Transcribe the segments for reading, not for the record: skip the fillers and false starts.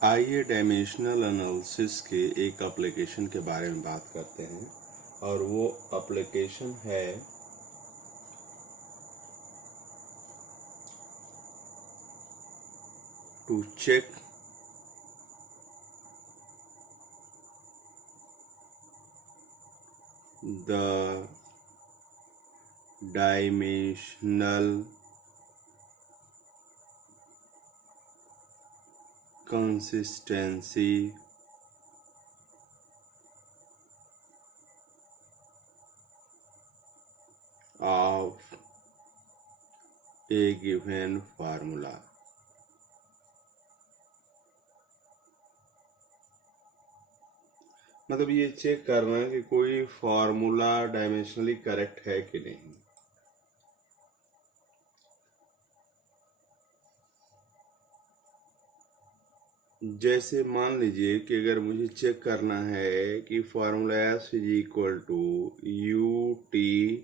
आइए dimensional analysis के एक एप्लीकेशन के बारे में बात करते हैं और वो एप्लीकेशन है to check the dimensional consistency of a given formula। मतलब ये चेक करना है कि कोई फार्मूला डायमेंशनली करेक्ट है कि नहीं। जैसे मान लीजिए कि अगर मुझे चेक करना है कि formula S is equal to U T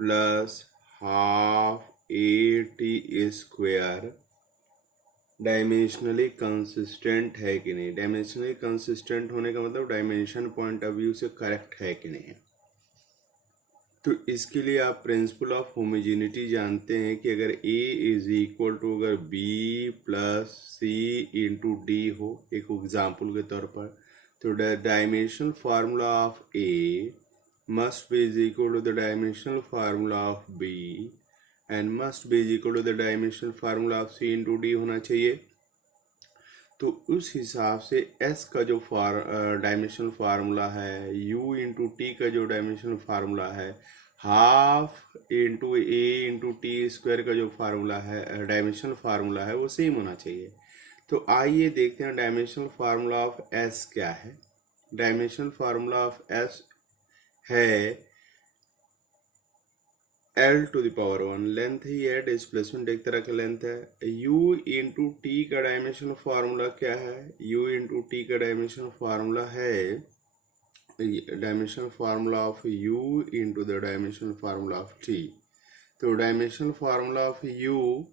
plus half A T square dimensionally consistent है कि नहीं। डायमेंशनली कंसिस्टेंट होने का मतलब डायमेंशन पॉइंट ऑफ व्यू से करेक्ट है कि नहीं। तो इसके लिए आप प्रिंसिपल ऑफ होमोजेनिटी जानते हैं कि अगर a इज इक्वल टू अगर b plus C into D हो, एक एग्जाम्पल के तौर पर, तो dimensional formula of a must be is equal to the dimensional formula of b and must be is equal to the dimensional formula of c into D होना चाहिए। तो उस हिसाब से s का जो डायमेंशनल फार्मूला है, u इंटू टी का जो डायमेंशनल फार्मूला है, हाफ इंटू ए इंटू टी स्क्वायर का जो फार्मूला है, डायमेंशनल फार्मूला है, वो सेम होना चाहिए। तो आइए देखते हैं डायमेंशनल फार्मूला ऑफ s क्या है। डायमेंशनल फार्मूला ऑफ s है L to the power 1, length ही है, डिस्प्लेसमेंट एक तरह का लेंथ है। U इंटू टी का डायमेंशन फार्मूला क्या है? U इंटू टी का डायमेंशन फार्मूला है dimension formula of U into the dimension formula of T। तो dimension formula of U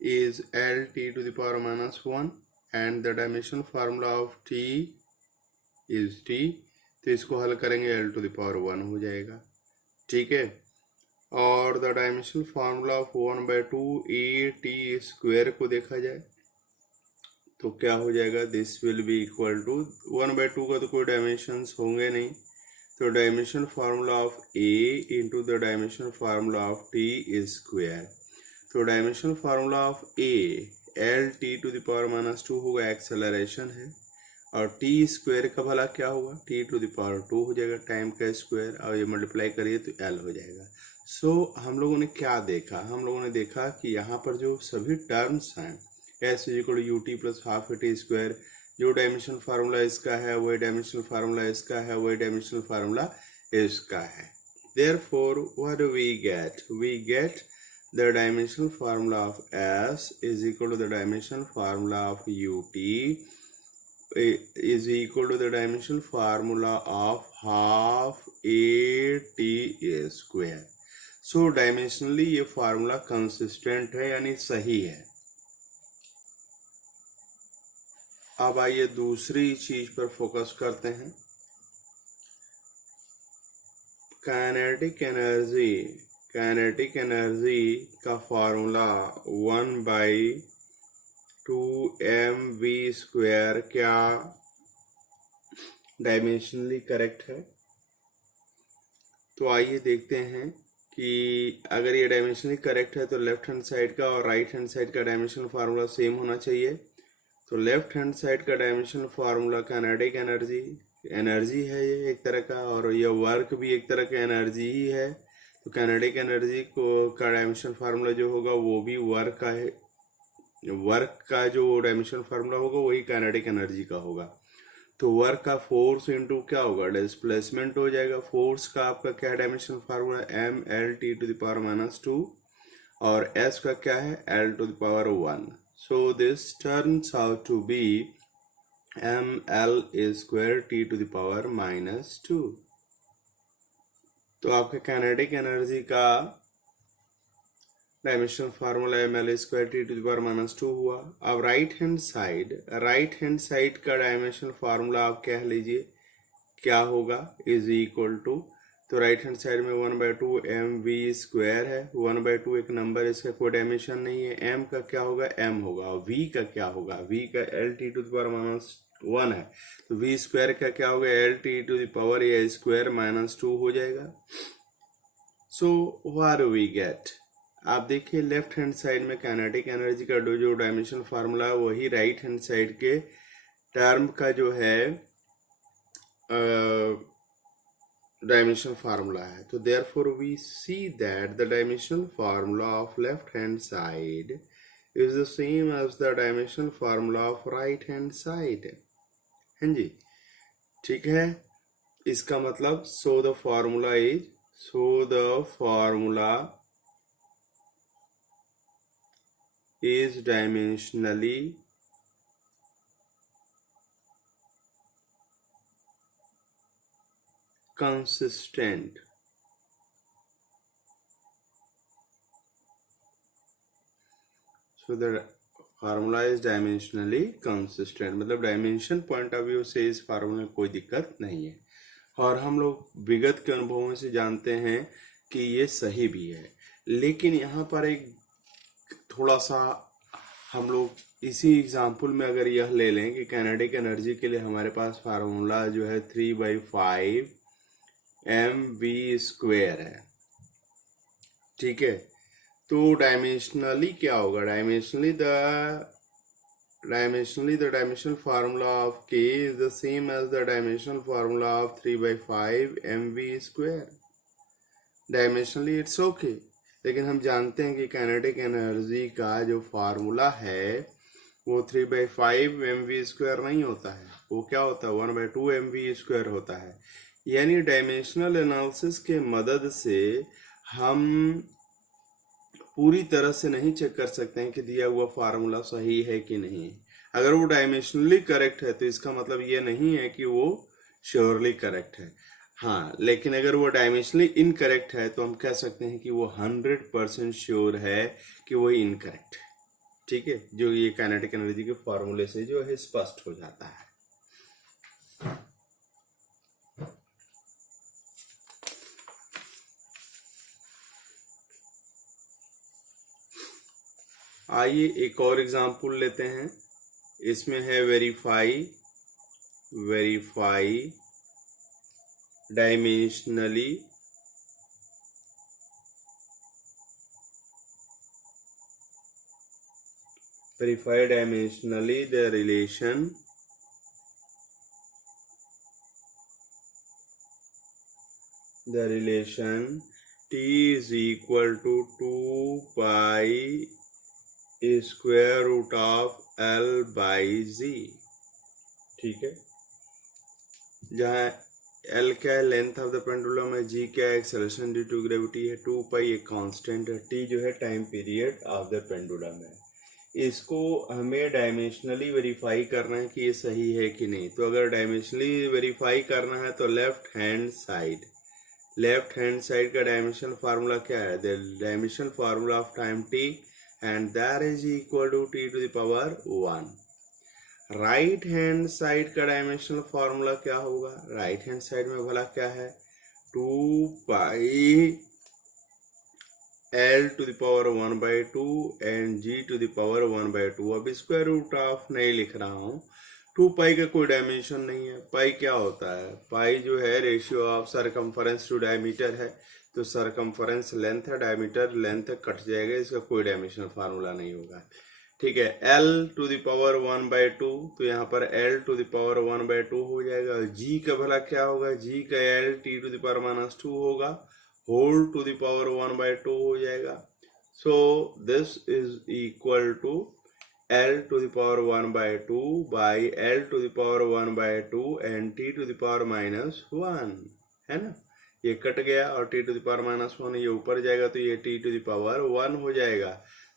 is LT to the power minus 1 and the dimension formula of T is T। तो इसको हल करेंगे L to the power 1 हो जाएगा, ठीक है। और the dimensional formula of 1/2 a T square को देखा जाए तो क्या हो जाएगा? This will be equal to 1/2 का तो कोई डायमेंशंस होंगे नहीं, तो dimension formula of a into the dimension formula of t is square. तो dimension formula of a L T to the power minus 2 होगा, एक्सेलरेशन है, और टी स्क्वायर का भला क्या होगा? टी टू द पावर 2 हो जाएगा, टाइम का स्क्वायर, और ये मल्टीप्लाई करिए तो एल हो जाएगा। सो हम लोगों ने क्या देखा? हम लोगों ने देखा कि यहाँ पर जो सभी टर्म्स हैं S is equal to U T plus half A T square, जो डायमेंशनल फार्मूला इसका है वही डायमेंशनल फार्मूला इसका है, वही डायमेंशनल फार्मूला इसका है। Therefore, what do we get? We get the dimensional formula of S is equal to the dimensional formula of UT is equal to the dimensional formula of half AT square। So dimensionally ये formula consistent है, यानी सही है। अब आइए दूसरी चीज पर फोकस करते हैं, काइनेटिक एनर्जी। काइनेटिक एनर्जी का फार्मूला 1/2mv² क्या डायमेंशनली करेक्ट है? तो आइए देखते हैं कि अगर ये डायमेंशनली करेक्ट है तो लेफ्ट हैंड साइड का और राइट हैंड साइड का डायमेंशनल फार्मूला सेम होना चाहिए। तो लेफ्ट हैंड साइड का dimensional formula kinetic energy, energy है ये एक तरह का, और ये वर्क भी एक तरह का एनर्जी ही है। तो काइनेटिक एनर्जी को का डायमेंशनल फार्मूला जो होगा वो भी वर्क का है, वर्क का जो डायमेंशनल फार्मूला होगा वही काइनेटिक एनर्जी का होगा। तो वर्क का फोर्स इंटू क्या होगा? डिस्प्लेसमेंट हो जाएगा। फोर्स का आपका क्या dimensional formula? M L T to the power minus 2, और एस का क्या है? L to the power 1। So this turns out to be M L square T to the power minus 2। तो आपका काइनेटिक एनर्जी का डायमेंशनल फार्मूला ml² t⁻⁻2 हुआ। अब right hand side का डायमेंशनल फार्मूला आप कह लीजिए क्या होगा, इज इक्वल टू, तो राइट हैंड साइड में 1/2 mv² है। 1/2 एक नंबर, इसका कोई डायमेंशन नहीं है। m का क्या होगा, m होगा। और v का क्या होगा, v का LT⁻⁻1 है, तो v² का क्या होगा, LT⁻² हो जाएगा। So what do we get, आप देखिए लेफ्ट हैंड साइड में काइनेटिक एनर्जी का जो डायमेंशन फार्मूला है वही राइट हैंड साइड के टर्म का जो है डायमेंशनल फार्मूला है। तो therefore we see that the dimensional formula of left hand side is the same as the dimensional formula of right hand side. हैं जी, ठीक है। इसका मतलब so the formula is dimensionally consistent। So the formula is dimensionally consistent, मतलब dimension point of view से इस formula में कोई दिक्कत नहीं है। और हम लोग विगत के अनुभवों से जानते हैं कि ये सही भी है। लेकिन यहाँ पर एक थोड़ा सा हम लोग इसी एग्जाम्पल में अगर यह ले लें कि काइनेटिक एनर्जी के लिए हमारे पास फार्मूला जो है 3/5 mv² है, ठीक है। तो डायमेंशनली क्या होगा, dimensionally the dimensional formula of k is the same as the dimensional formula of 3/5 mv²। Dimensionally it's okay, लेकिन हम जानते हैं कि काइनेटिक एनर्जी का जो फार्मूला है वो 3/5 mv² नहीं होता है, वो क्या होता है, 1/2 mv² होता है। यानी डायमेंशनल एनालिसिस के मदद से हम पूरी तरह से नहीं चेक कर सकते हैं कि दिया हुआ फार्मूला सही है कि नहीं। अगर वो डायमेंशनली करेक्ट है तो इसका मतलब ये नहीं है कि वो श्योरली करेक्ट है। हाँ, लेकिन अगर वो डायमेंशनली इनकरेक्ट है तो हम कह सकते हैं कि वो 100% श्योर है कि वो इनकरेक्ट है। ठीक है, जो ये काइनेटिक एनर्जी के फॉर्मूले से जो है स्पष्ट हो जाता है। आइए एक और एग्जांपल लेते हैं। इसमें है verify dimensionally the relation t is equal to 2 pi square root of L/z। ठीक है, जहाँ L क्या है, लेंथ ऑफ द पेंडुलम है, G क्या है, एक्सेलरेशन ड्यू टू ग्रेविटी है, 2 पाई एक कांस्टेंट है, T जो है time period of the pendulum है। इसको हमें डायमेंशनली वेरीफाई करना है कि ये सही है कि नहीं। तो अगर डायमेंशनली वेरीफाई करना है तो लेफ्ट हैंड साइड का डायमेंशन फार्मूला क्या है, the dimension formula of time t and that is equal to t⁻1। Right hand side का डायमेंशनल फार्मूला क्या होगा, राइट हैंड साइड में भला क्या है, 2 पाई L⁻1/2 and G⁻1/2। अब स्क्वायर रूट ऑफ नहीं लिख रहा हूँ, 2 पाई का कोई डायमेंशन नहीं है। पाई क्या होता है, पाई जो है ratio of circumference to diameter है, तो सरकमफरेंस लेंथ है, डायमीटर लेंथ कट जाएगा, इसका कोई डायमेंशनल फार्मूला नहीं होगा। ठीक है, L⁻1/2, तो यहाँ पर L⁻1/2 हो जाएगा। G का भला क्या होगा, G का LT⁻2 होगा, होल टू द पावर 1/2 हो जाएगा। So this is equal to L⁻1/2 by L⁻1/2 and T⁻⁻1, है ना। ये कट गया और T⁻⁻1 ये ऊपर जाएगा तो ये T⁻1 हो जाएगा।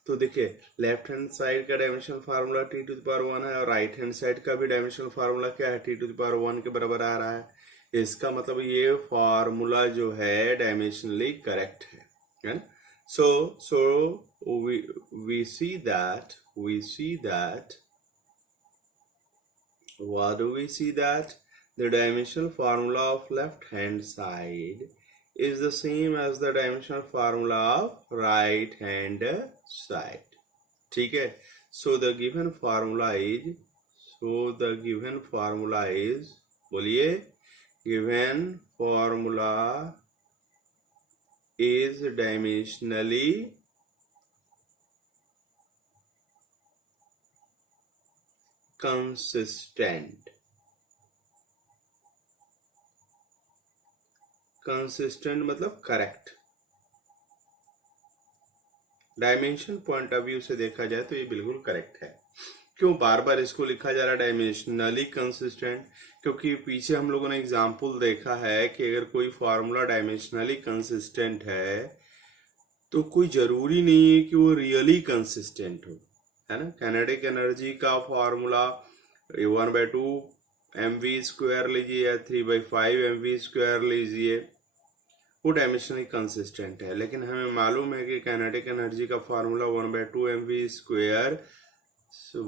तो देखिए लेफ्ट हैंड साइड का डायमेंशनल फार्मूला T⁻1 है और राइट हैंड साइड का भी डायमेंशनल फार्मूला क्या है, T⁻1 के बराबर आ रहा है। इसका मतलब ये फार्मूला जो है डायमेंशनली करेक्ट है ना। So we see that what do we see that the dimensional formula of left hand side is the same as the dimensional formula of right hand side. ठीक है. So the given formula is बोलिए, given formula is dimensionally consistent. Consistent मतलब correct. Dimension point of view से देखा जाए तो ये बिल्कुल करेक्ट है. क्यों बार बार इसको लिखा जा रहा है डायमेंशनली कंसिस्टेंट? क्योंकि पीछे हम लोगों ने एग्जांपल देखा है कि अगर कोई फार्मूला डायमेंशनली कंसिस्टेंट है तो कोई जरूरी नहीं है कि वो रियली कंसिस्टेंट हो, है ना. काइनेटिक एनर्जी का फार्मूला 1/2 mv² लीजिए या 3/5 mv² लीजिए, वो डायमेंशनली कंसिस्टेंट है. लेकिन हमें मालूम है कि काइनेटिक एनर्जी का फार्मूला 1/2 mv²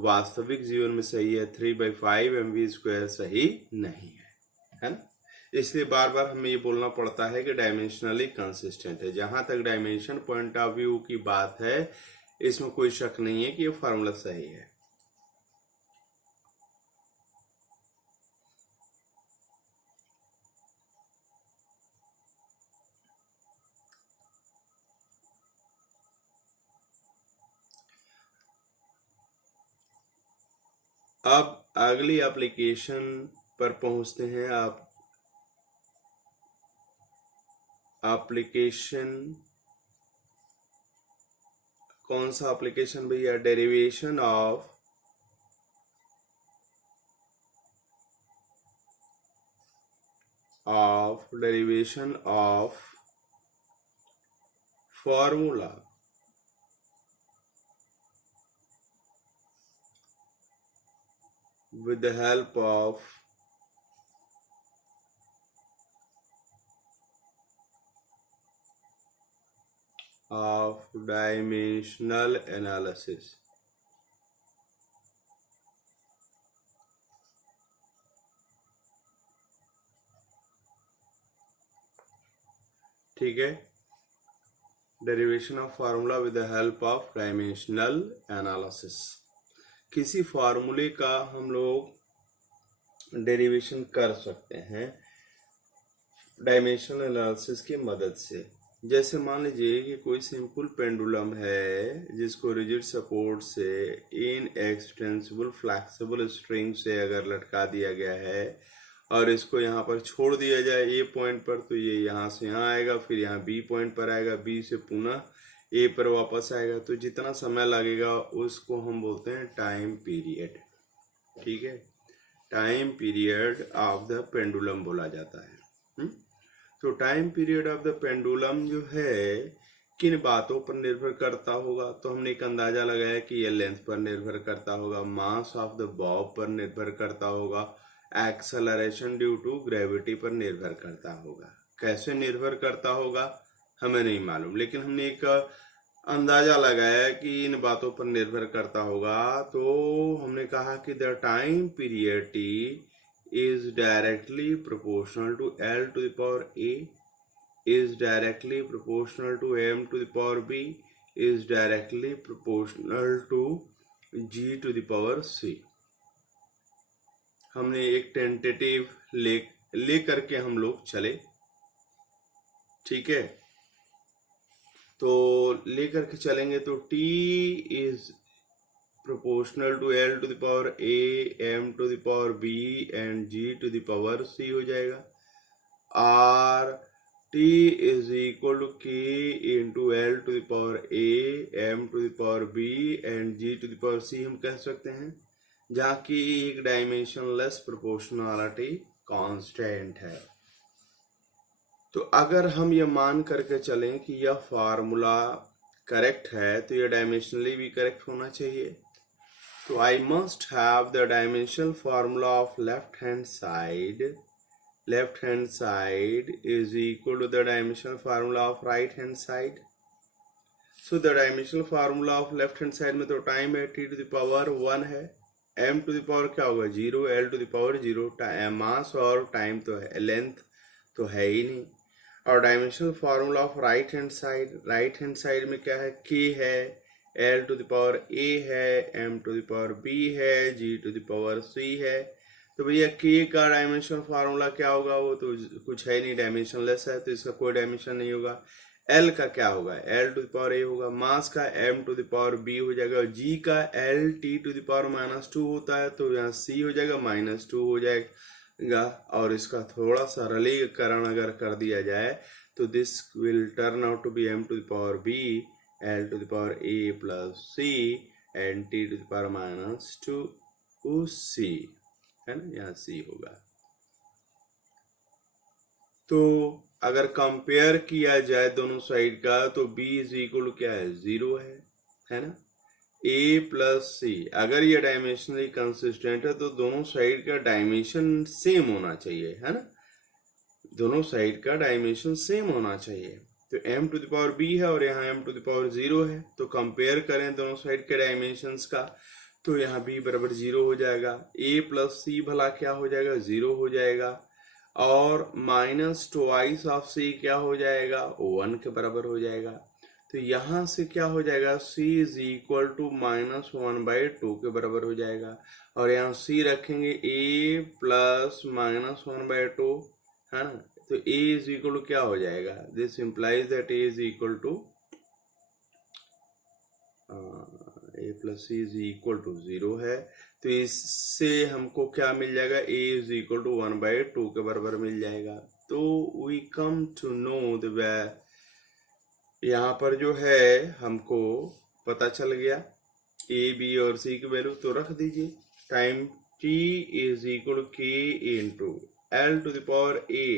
वास्तविक जीवन में सही है, 3/5 mv² सही नहीं है ना. इसलिए बार बार हमें ये बोलना पड़ता है कि डायमेंशनली कंसिस्टेंट है. जहां तक डायमेंशन पॉइंट ऑफ व्यू की बात है, इसमें कोई शक नहीं है कि ये फार्मूला सही है. अब अगली एप्लीकेशन पर पहुंचते हैं. आप एप्लीकेशन कौन सा एप्लीकेशन भैया? Derivation of formula with the help of dimensional analysis. ठीक है. Derivation of formula with the help of dimensional analysis. किसी फार्मूले का हम लोग डेरिवेशन कर सकते हैं डायमेंशनल एनालिसिस की मदद से. जैसे मान लीजिए कि कोई सिंपल पेंडुलम है जिसको रिजिड सपोर्ट से इन एक्सटेंसिबल फ्लेक्सिबल स्ट्रिंग से अगर लटका दिया गया है और इसको यहाँ पर छोड़ दिया जाए ए पॉइंट पर, तो ये यहाँ से यहाँ आएगा, फिर यहाँ बी पॉइंट पर आएगा, बी से पुनः ए पर वापस आएगा. तो जितना समय लगेगा उसको हम बोलते हैं टाइम पीरियड. ठीक है. Time period of the pendulum बोला जाता है. तो time period of the pendulum जो है किन बातों पर निर्भर करता होगा? तो हमने एक अंदाजा लगाया कि यह लेंथ पर निर्भर करता होगा, मास ऑफ द बॉब पर निर्भर करता होगा, एक्सेलरेशन ड्यू टू ग्रेविटी पर निर्भर करता होगा. कैसे निर्भर करता होगा हमें नहीं मालूम, लेकिन हमने एक अंदाजा लगाया कि इन बातों पर निर्भर करता होगा. तो हमने कहा कि the time period T is directly proportional to L to the power A, is directly proportional to M to the power B, is directly proportional to G to the power C. हमने एक tentative ले करके हम लोग चले. ठीक है. तो ले करके चलेंगे तो T is proportional to L to the power A, M to the power B and G to the power C हो जाएगा. और T is equal to K into L to the power A, M to the power B and G to the power C हम कह सकते हैं, जहाँ की एक डायमेंशनलेस प्रोपोर्शनलिटी कांस्टेंट है. तो अगर हम ये मान करके चलें कि यह फार्मूला करेक्ट है तो यह डायमेंशनली भी करेक्ट होना चाहिए. So I must have the dimensional formula of left hand side. Left hand side is equal to the dimensional formula of right hand side. So the dimensional formula of left hand side में तो time है t to the power 1 है, m to the power क्या होगा 0, l to the power 0, मास और time तो है, length तो है ही नहीं। और dimensional formula of right hand side में क्या है, k है, l to the power a है, m to the power b है, g to the power c है। तो भैया k का डायमेंशनल फार्मूला क्या होगा, वो तो कुछ है नहीं, डायमेंशनलेस है, तो इसका कोई डायमेंशन नहीं होगा। L का क्या होगा, L to the power a होगा, मास का m to the power b हो जाएगा, और g का L t to the power -2 होता है, तो यहाँ c हो जाएगा -2 हो जाएगा। और इसका थोड़ा सा सरलीकरण अगर कर दिया जाए तो this will turn out to be m to the power b, L to the power a plus c and t to the power -2c, है ना, यहाँ c होगा। तो अगर कंपेयर किया जाए दोनों साइड का तो b इज इक्वल क्या है 0 है ना, a प्लस सी। अगर ये डायमेंशनली कंसिस्टेंट है तो दोनों साइड का डायमेंशन सेम होना चाहिए, है ना, दोनों साइड का डायमेंशन सेम होना चाहिए। तो m to the power b है और यहाँ m टू द पावर 0 है, तो कंपेयर करें दोनों साइड के डायमेंशंस का, तो यहाँ b बराबर 0 हो जाएगा, a प्लस सी भला क्या हो जाएगा 0 हो जाएगा, और -2 ऑफ c क्या हो जाएगा 1 के बराबर हो जाएगा। तो यहाँ से क्या हो जाएगा c इज इक्वल टू -1/2 के बराबर हो जाएगा, और यहाँ c रखेंगे a प्लस -1/2, है ना। तो a इज इक्वल टू क्या हो जाएगा, this implies that a is equal to a plus C is equal to 0 है। तो इससे हमको क्या मिल जाएगा, a इज इक्वल टू 1/2 के बराबर मिल जाएगा। तो we come to know the way, यहाँ पर जो है हमको पता चल गया a b और c की वैल्यू तो रख दीजिए। Time t is equal k into l to the power a,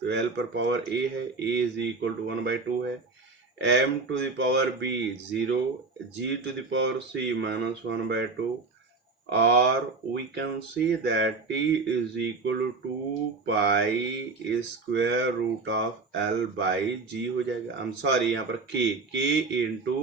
तो l पर पावर a है, a इज इक्वल टू 1/2 है, m to the power b 0, g to the power c -1/2, और we can see that t is equal to 2 pi square root of l by g हो जाएगा। I'm sorry, यहाँ पर k into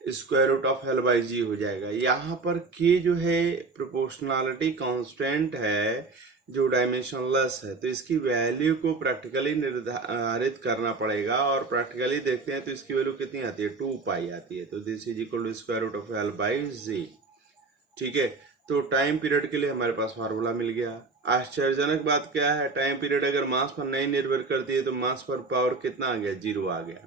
square root of l by g हो जाएगा। यहाँ पर k जो है प्रोपोर्शनलिटी कांस्टेंट है जो डायमेंशनलेस है, तो इसकी वैल्यू को प्रैक्टिकली निर्धारित करना पड़ेगा, और प्रैक्टिकली देखते हैं तो इसकी वैल्यू कितनी आती है 2 पाई आती है। तो this is equal to square root of l by g। ठीक है, तो टाइम पीरियड के लिए हमारे पास फार्मूला मिल गया। आश्चर्यजनक बात क्या है, टाइम पीरियड अगर मास पर नहीं निर्भर करती है तो मास पर पावर कितना आ गया 0 आ गया।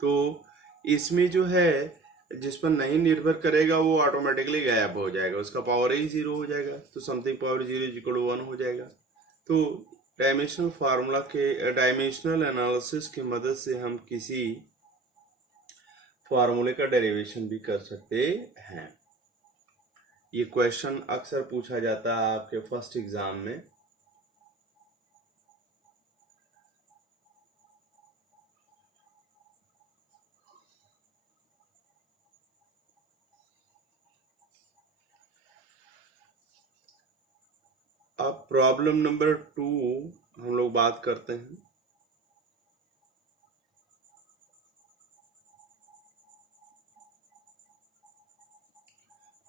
तो इसमें जो है जिस पर नहीं निर्भर करेगा वो ऑटोमेटिकली गायब हो जाएगा, उसका पावर ही 0 हो जाएगा, तो something power 0 is equal to 1 हो जाएगा। तो डायमेंशनल फार्मूला के डायमेंशनल एनालिसिस की मदद से हम किसी फार्मूले का डेरिवेशन भी कर सकते हैं। ये क्वेश्चन अक्सर पूछा जाता है आपके फर्स्ट एग्जाम में। अब प्रॉब्लम नंबर 2 हम लोग बात करते हैं।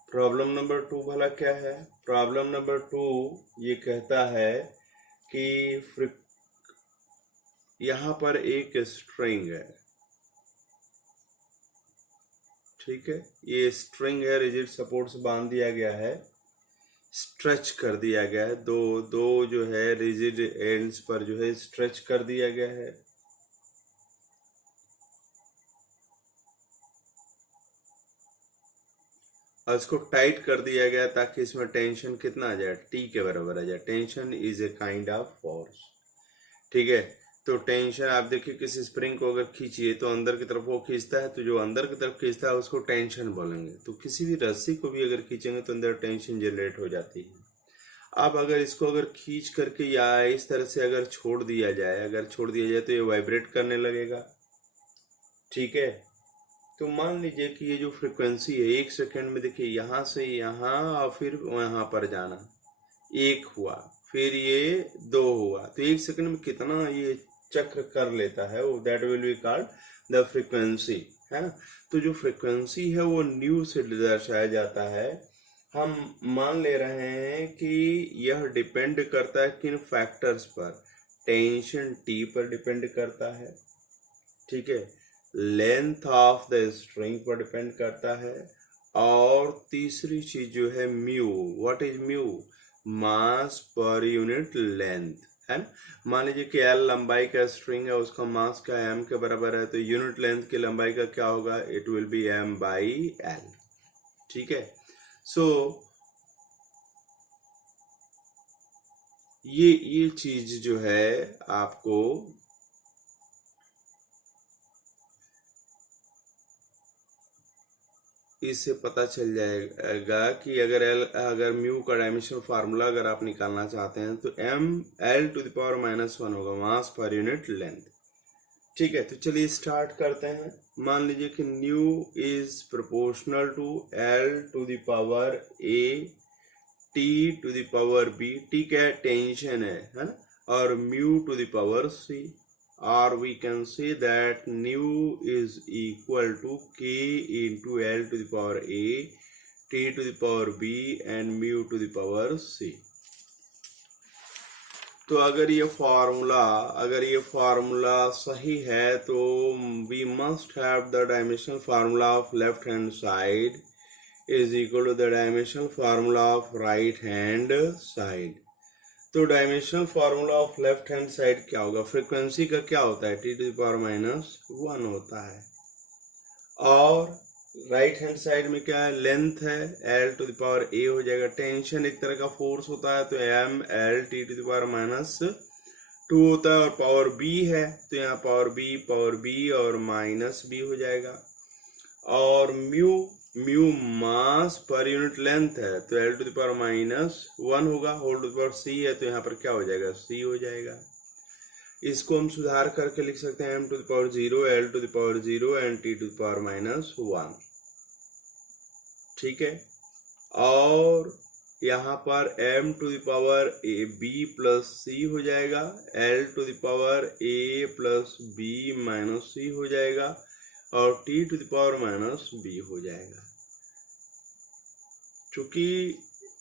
प्रॉब्लम नंबर 2 भला क्या है, प्रॉब्लम नंबर 2 ये कहता है कि यहाँ पर एक स्ट्रिंग है, ठीक है, ये स्ट्रिंग है, रिजिड सपोर्ट से बांध दिया गया है, स्ट्रेच कर दिया गया है, दो जो है रिजिड एंड्स पर जो है स्ट्रेच कर दिया गया है। और इसको टाइट कर दिया गया ताकि इसमें टेंशन कितना आ जाए, टी के बराबर आ जाए। Tension is a kind of force, ठीक है। तो टेंशन आप देखिए किसी स्प्रिंग को अगर खींचिए तो अंदर की तरफ वो खींचता है, तो जो अंदर की तरफ खींचता है उसको टेंशन बोलेंगे। तो किसी भी रस्सी को भी अगर खींचेंगे तो अंदर टेंशन जनरेट हो जाती है। अब अगर इसको अगर खींच करके या इस तरह से अगर छोड़ दिया जाए तो ये वाइब्रेट करने लगेगा, ठीक है। तो मान लीजिए कि ये जो फ्रिक्वेंसी है 1 सेकेंड में, देखिए यहाँ से यहाँ और फिर यहाँ पर जाना, 1 हुआ, फिर ये 2 हुआ, तो 1 सेकेंड में कितना ये चक्र कर लेता है, वो that will be called the frequency. है ना। तो जो फ्रिक्वेंसी है वो न्यू से दर्शाया जाता है। हम मान ले रहे हैं कि यह डिपेंड करता है किन फैक्टर्स पर, टेंशन टी पर डिपेंड करता है, ठीक है, लेंथ ऑफ द स्ट्रिंग पर डिपेंड करता है, और तीसरी चीज जो है mu, what is mu, mass per unit length, है ना। मान लीजिए कि एल लंबाई का स्ट्रिंग है, उसका मास का एम के बराबर है, तो यूनिट लेंथ की लंबाई का क्या होगा, it will be M by L, ठीक है। सो ये चीज जो है आपको इससे पता चल जाएगा कि अगर म्यू का डायमेंशनल फार्मूला अगर आप निकालना चाहते हैं तो M L to the power -1 होगा, मास पर यूनिट लेंथ, ठीक है। तो चलिए स्टार्ट करते हैं। मान लीजिए कि nu is proportional to L to the power A T to the power B, T क्या है, टेंशन है ना, और mu to the power C, or we can say that nu is equal to k into L to the power a, t to the power b and mu to the power c। तो अगर ये formula सही है तो we must have the dimensional formula of left hand side is equal to the dimensional formula of right hand side। तो dimensional formula of left hand side क्या होगा, frequency का क्या होता है, टी टू द पावर -1 होता है, और राइट हैंड साइड में क्या है, लेंथ है, एल टू द पावर ए हो जाएगा, टेंशन एक तरह का फोर्स होता है तो M L T to the power -2 होता है, और पावर बी है तो यहाँ पावर बी और -b हो जाएगा, और म्यू मास पर यूनिट लेंथ है तो एल टू द पावर -1 होगा, होल टू द पावर सी है तो यहाँ पर क्या हो जाएगा, सी हो जाएगा। इसको हम सुधार करके लिख सकते हैं M to the power 0, L to the power 0 and T to the power -1, ठीक है। और यहाँ पर M to the power A B plus C हो जाएगा, L to the power A plus B minus C हो जाएगा, और T to the power -b हो जाएगा। चूंकि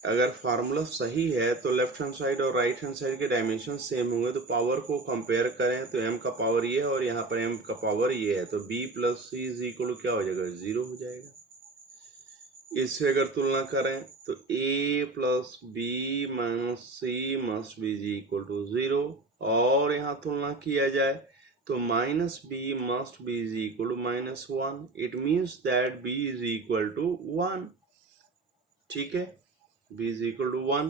अगर फार्मूला सही है तो लेफ्ट हैंड साइड और राइट हैंड साइड के डायमेंशन सेम होंगे, तो पावर को कंपेयर करें तो m का पावर ये है और यहाँ पर m का पावर ये है, तो b plus C is equal to क्या हो जाएगा, 0 हो जाएगा। इससे अगर तुलना करें तो a plus B minus C must be equal to 0, और यहाँ तुलना किया जाए तो -b must be is equal to -1, it means that b is equal to 1, ठीक है, b is equal to 1।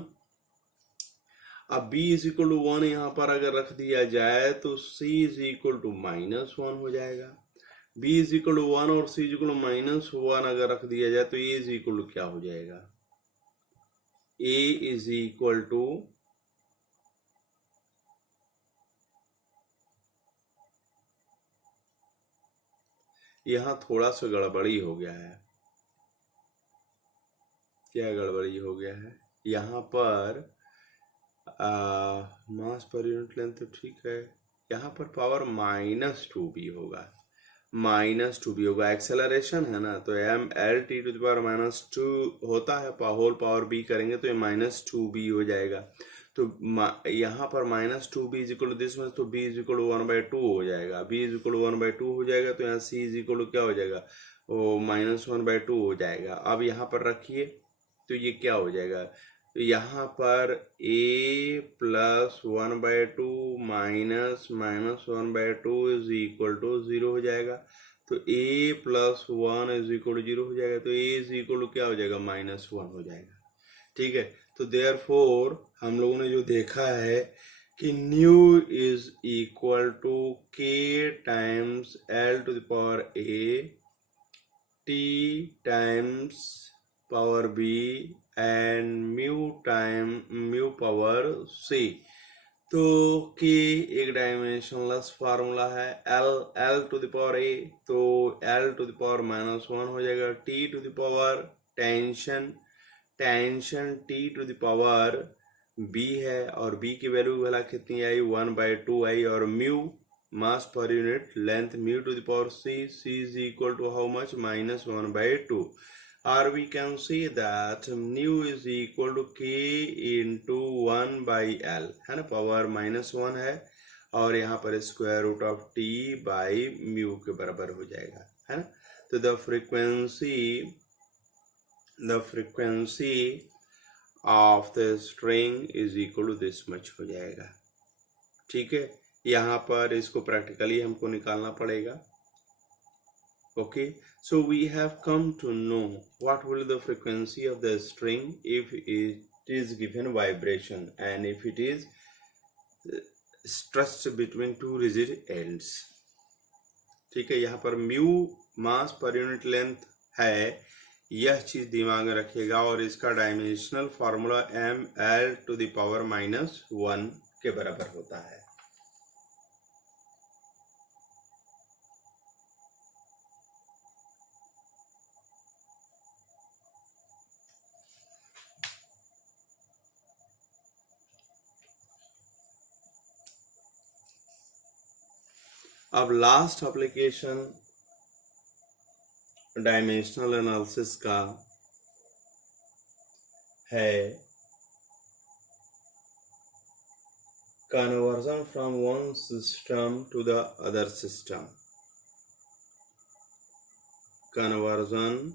अब b is equal to 1 यहाँ पर अगर रख दिया जाए तो c is equal to -1 हो जाएगा, b is equal to 1 और c is equal to -1 अगर रख दिया जाए तो a is equal to क्या हो जाएगा, a is equal to यहाँ थोड़ा सा गड़बड़ी हो गया है, क्या गड़बड़ी हो गया है, यहाँ पर मास पर यूनिट लेंथ तो ठीक है, यहाँ पर पावर -2b होगा, -2b होगा, एक्सेलरेशन है ना, तो M L T to the power -2 होता है, होल पावर b करेंगे तो ये -2b हो जाएगा, तो यहाँ पर -2b is equal to this में, तो b इज इक्वल टू 1/2 हो जाएगा, b इज इक्वल टू 1/2 हो जाएगा, तो यहाँ c इज इक्वल टू क्या हो जाएगा, वो -1/2 हो जाएगा। अब यहाँ पर रखिए तो ये क्या हो जाएगा, तो यहाँ पर a plus 1/2 minus -1/2 is equal to 0 हो जाएगा, तो a plus 1 is equal to 0 हो जाएगा, तो a इज इक्वल टू क्या हो जाएगा, -1 हो जाएगा, ठीक है। तो देयरफॉर हम लोगों ने जो देखा है कि nu is equal to k times l to the power a t times power b and mu power c। तो k एक डायमेंशनलेस फार्मूला है, l to the power a तो l टू द पावर -1 हो जाएगा, t to the power tension t to the power b है, और b की value भला कितनी आई, 1/2 आई, और mu mass per unit length mu to the power c. C is equal to how much? minus 1 by 2. Or we can say that mu is equal to k into 1 by l, है ना, power -1 है और यहाँ पर square root of T by mu के बराबर हो जाएगा, है ना। तो the frequency of the string is equal to this much हो जाएगा, ठीक है। यहाँ पर इसको प्रैक्टिकली हमको निकालना पड़ेगा। Okay, so we have come to know what will the frequency of the string if it is given vibration and if it is stretched between two rigid ends, ठीक है। यहाँ पर म्यू मास पर यूनिट लेंथ है, यह चीज दिमाग में रखिएगा और इसका dimensional formula ml to the power -1 के बराबर होता है। अब लास्ट एप्लीकेशन डायमेंशनल एनालिसिस का है conversion from one system to the other system. Conversion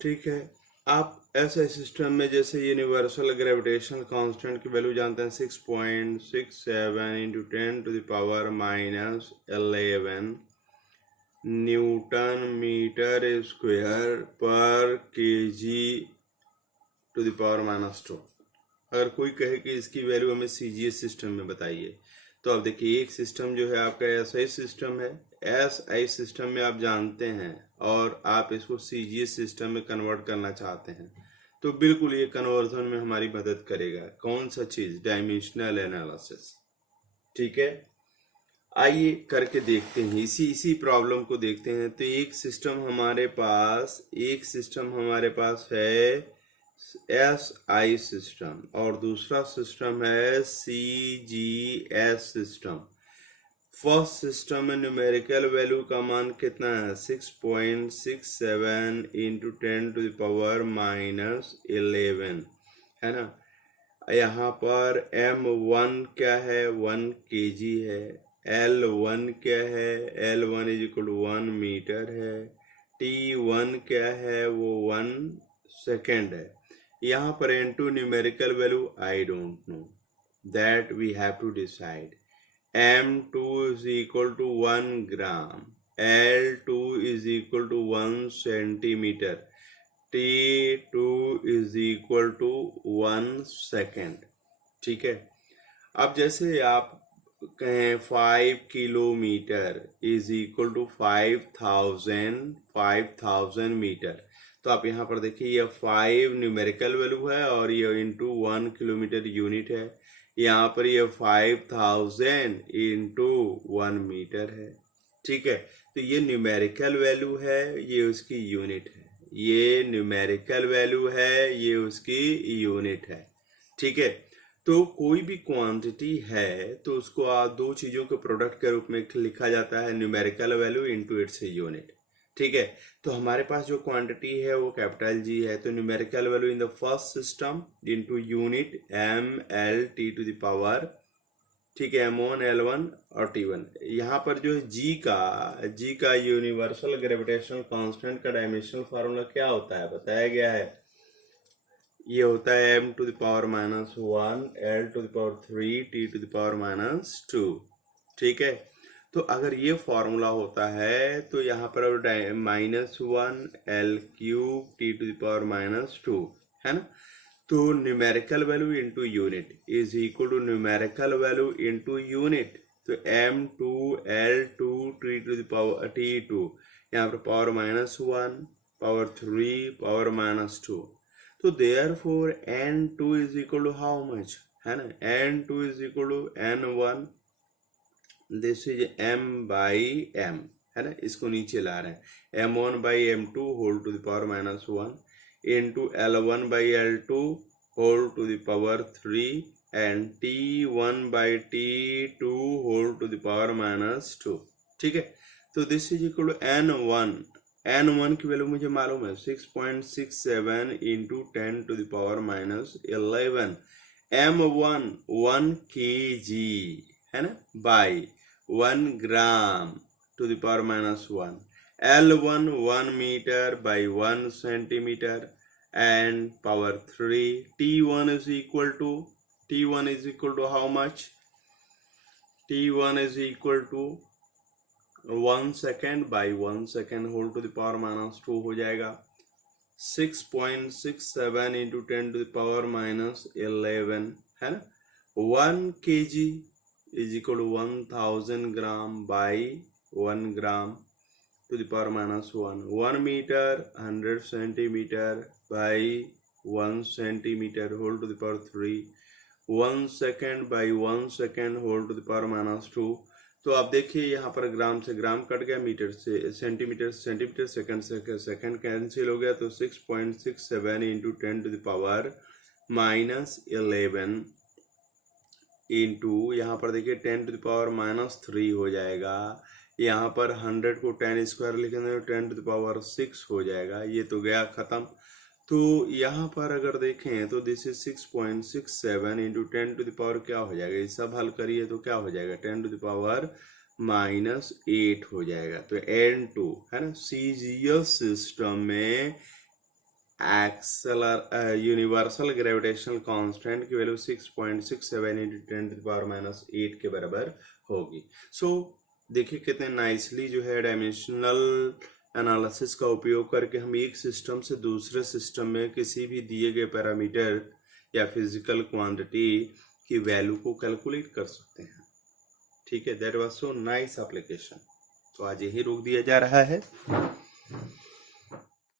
ठीक है। आप ऐसे सिस्टम में जैसे यूनिवर्सल ग्रेविटेशनल कांस्टेंट की वैल्यू जानते हैं 6.67 into 10 to the power -11 newton metre square पर केजी टू द पावर -2। अगर कोई कहे कि इसकी वैल्यू हमें सीजीएस सिस्टम में बताइए, तो अब देखिए एक सिस्टम जो है आपका एसआई सिस्टम है, एसआई सिस्टम में आप जानते हैं और आप इसको सीजीएस सिस्टम में कन्वर्ट करना चाहते हैं, तो बिल्कुल ये कन्वर्जन में हमारी मदद करेगा। कौन सा चीज? डायमेंशनल एनालिसिस, ठीक है। आइए करके देखते हैं, इसी प्रॉब्लम को देखते हैं। तो एक सिस्टम हमारे पास है एसआई सिस्टम और दूसरा सिस्टम है सीजीएस सिस्टम। फर्स्ट सिस्टम में न्यूमेरिकल वैल्यू का मान कितना है? 6.67 इंटू 10 टू द पावर -11, है ना। यहाँ पर m1 क्या है? 1 kg है। L1 क्या है? L1 is equal to 1 metre है। T1 क्या है? वो 1 सेकेंड है। यहाँ पर N2 numerical value I don't know, that we have to decide. M2 is equal to 1 gram, L2 is equal to 1 centimeter, T2 is equal to 1 second, ठीक है। अब जैसे आप कहें 5 kilometre is equal to 5000 metre, तो आप यहाँ पर देखिए ये 5 न्यूमेरिकल वैल्यू है और ये इंटू 1 किलोमीटर यूनिट है। यहाँ पर ये 5000 इंटू 1 मीटर है, ठीक है। तो ये न्यूमेरिकल वैल्यू है, ये उसकी यूनिट है। ये न्यूमेरिकल वैल्यू है, ये उसकी यूनिट है, ठीक है। तो कोई भी क्वांटिटी है तो उसको दो चीजों के प्रोडक्ट के रूप में लिखा जाता है, numerical value into its unit, ठीक है। तो हमारे पास जो क्वांटिटी है वो कैपिटल जी है, तो numerical value in the first system into unit ml/t to the power, ठीक है, m1 l1 और t1। यहाँ पर जो है जी का यूनिवर्सल ग्रेविटेशनल कांस्टेंट का डायमेंशनल फार्मूला क्या होता है बताया गया है। ये होता है m to the power -1 l to the power 3 t to the power -2, ठीक है। तो अगर ये फॉर्मूला होता है तो यहाँ पर -1 l³ t to the power -2, है ना। तो numerical value into unit is equal to numerical value into unit, तो m2 L2 T2, यहाँ पर पावर -1, पावर 3, पावर -2। तो therefore n2 is equal to how much, है ना, n2 is equal to n1, this is m by m, है ना, इसको नीचे ला रहे हैं, m1 by m2 whole to the power -1 into L1 by L2 whole to the power 3 and T1 by T2 whole to the power -2। ठीक है, तो this is equal to n1 की वैल्यू मुझे मालूम है 6.67 into 10 to the power -11, m1 1 kg, है ना, by 1 gram to the power -1, L1 1 metre by 1 centimetre and power 3, T1 is equal to how much? T1 is equal to 1 second by 1 second whole to the power -2 हो जाएगा, 6.67 into 10 to the power -11, है ना, 1 kg is equal to 1000 gram by 1 gram to the power -1, 1 meter 100 centimeter by 1 centimeter whole to the power 3, 1 second by 1 second whole to the power -2। तो आप देखिए यहाँ पर gram से ग्राम कट गया, metre से सेंटीमीटर, सेंटीमीटर सेकंड से second cancel हो गया, तो 6.67 into 10 to the power -11 into यहाँ पर देखिए 10 टू द पावर -3 हो जाएगा, यहाँ पर 100 को 10 स्क्वायर लिखेंगे तो 10 टू द पावर 6 हो जाएगा, ये तो गया खत्म। तो यहाँ पर अगर देखें तो this is 6.67 into 10 to the power क्या हो जाएगा, ये सब हल करिए तो क्या हो जाएगा, 10 टू द पावर -8 हो जाएगा। तो n2, है ना, सीजीएस सिस्टम में यूनिवर्सल ग्रेविटेशनल कांस्टेंट की value 6.67 into 10 to the power -8 के बराबर होगी। सो देखिए कितने नाइसली जो है डायमेंशनल एनालिसिस का उपयोग करके हम एक सिस्टम से दूसरे सिस्टम में किसी भी दिए गए पैरामीटर या फिजिकल क्वांटिटी की वैल्यू को कैलकुलेट कर सकते हैं। ठीक है, that was so nice application. तो आज यही रोक दिया जा रहा है।